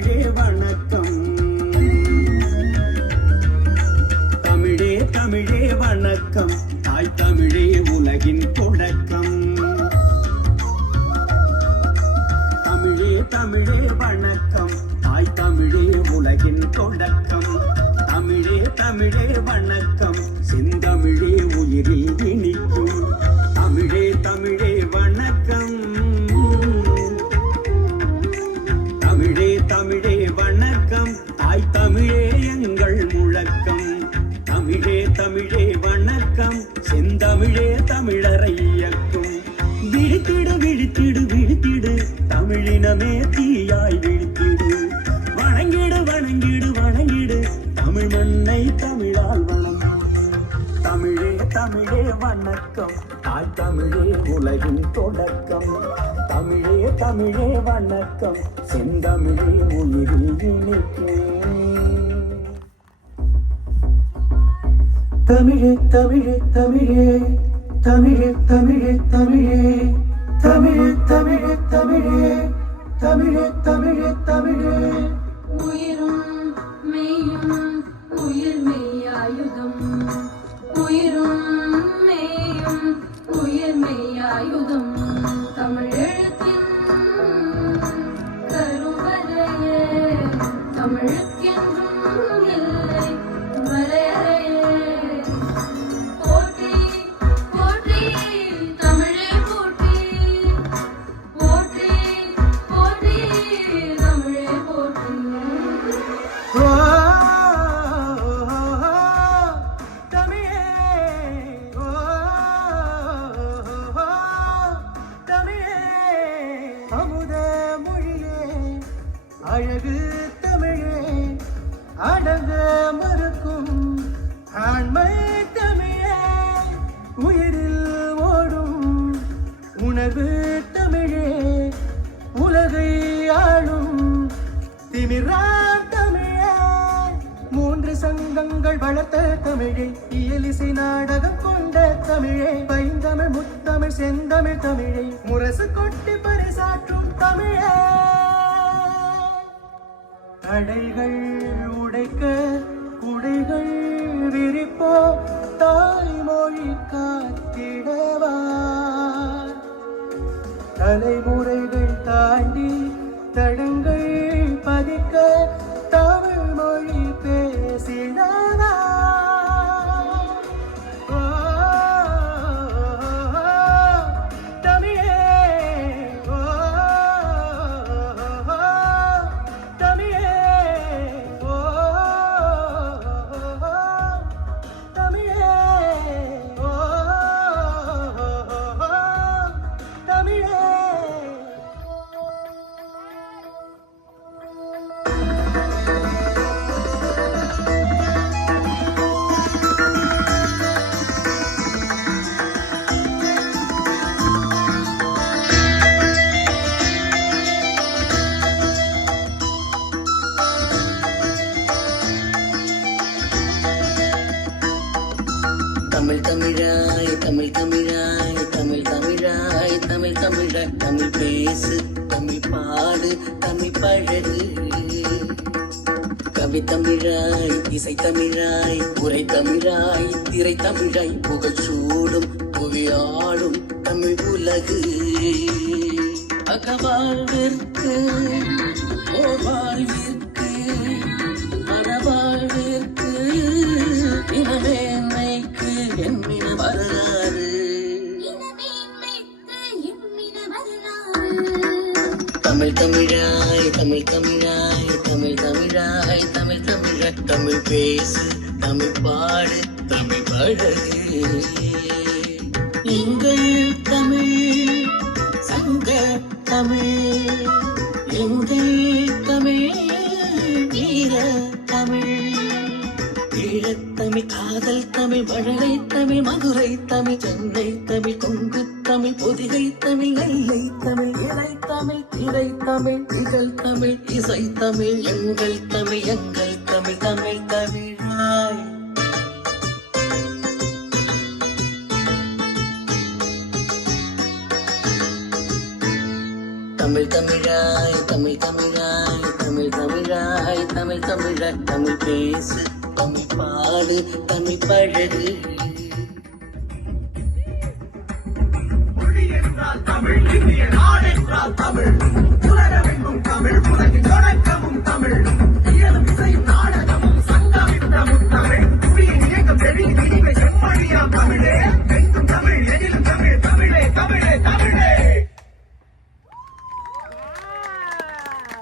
தமிழே வணக்கம். தமிழே தமிழே வணக்கம். தாய் தமிழே உலகின் தொடக்கம். தமிழே தமிழே வணக்கம். தாய் தமிழே உலகின் தொடக்கம். தமிழே தமிழே வணக்கம். செந்தமிழே உயிரில் இனிக்கும். தமிழே தமிழே வணக்கம். தமிழே தமிழே வணக்கம். தாய் தமிழே எங்கள் முழக்கம். தமிழே தமிழே வணக்கம். செந்தமிழே தமிழரை இயக்கும். விழித்திடு விழித்திடு விழித்திடு தமிழினமே தீயாய் விழித்திடு. வணங்கிடு வணங்கிடு வணங்கிடு தமிழ் மண்ணை தமிழால் வணங்கு. தமிழே தமிழே வணக்கம். தாய் தமிழே உலகின் தொடக்கம். தமிழே தமிழே வணக்கம். செந்தமிழே உயிரில் இனிக்கும். தமிழே தமிழே தமிழே தமிழே தமிழே தமிழே தமிழே தமிழே தமிழே தமிழே தமிழே தமிழே. உயிரும் மெய்யும் உயிர் மெய்யாயுதம். உயிரும் மெய்யும் உயிர் மெய்யாயுதம். தமிழெழுத்தின் கருவறையே தமிழுக்கென்றும் இல்லை வரையறையே. போற்றி போற்றி தமிழே போற்றி. போற்றி போற்றி தமிழே போற்றி. அழகு தமிழே அடங்க மறுக்கும் ஆண்மை தமிழே. உயிரில் ஓடும் உணர்வு தமிழே உலகை ஆளும் திமிரா தமிழே. மூன்று சங்கங்கள் வளர்த்த தமிழே இயலிசை நாடகம் கொண்ட தமிழே. பைந்தமிழ் முத்தமிழ் செந்தமிழ் தமிழை முரசு கொட்டி பரிசாற்றும் தமிழே. தடைகள் உடைக்க குடைகள் விரிப்போ தாய்மொழி காத்திடவா. தலைமுறைகள் தாண்டி தடங்கள் பதிக்க தமிழ் மொழி பேசிடவா. தமிழ் தமிழாய் தமிழ் தமிழாய் தமிழ் தமிழாய் தமிழ் தமிழாய் தமிழ் பேசு தமிழ் பாடு தமிழ் பழகு. கவி தமிழாய் இசை தமிழாய் உரை தமிழாய் திரை தமிழாய் புகழ் சூடும் புவியாடும் தமிழ் உலகு. அகவாழ்விற்கு ஓர் வாழ்விற்கு மனவாழ்விற்கு இனமேன்மைக்கு எண்ணின வரலாறு. தமிழ் தமிழாய் தமிழ் தமிழாய் தமிழ் தமிழாய் தமிழ் தமிழாய் தமிழ் பேசு தமிழ் பாடு தமிழ் பழகு. எங்கள் தமிழ் சங்க தமிழ் எங்கள் தமிழ் வீர தமிழ். ஈழத்தமிழ் காதல் தமிழ் மழலை தமிழ் மதுரை தமிழ் சென்னை தமிழ் கொங்கு தமிழ் பொதிகை தமிழ் நெல்லை தமிழ் இறை தமிழ் திரை தமிழ் இகழ் தமிழ் இசை தமிழ் எங்கள் தமிழ் எங்கள் தமிழ் தமிழ் தமிழாய். தமிழ் தமிழாய் தமிழ் தமிழாய் தமிழ் தமிழ் தமிழாய் தமிழ் தமிழாய் தமிழ் பேசு தமிழ் பாடு தமிழ் பழகு. மொழி என்றால் தமிழ், இந்திய நாடென்றால் தமிழ், உலகமெங்கும் தமிழ், உலகின் தொடக்கமும் தமிழ்.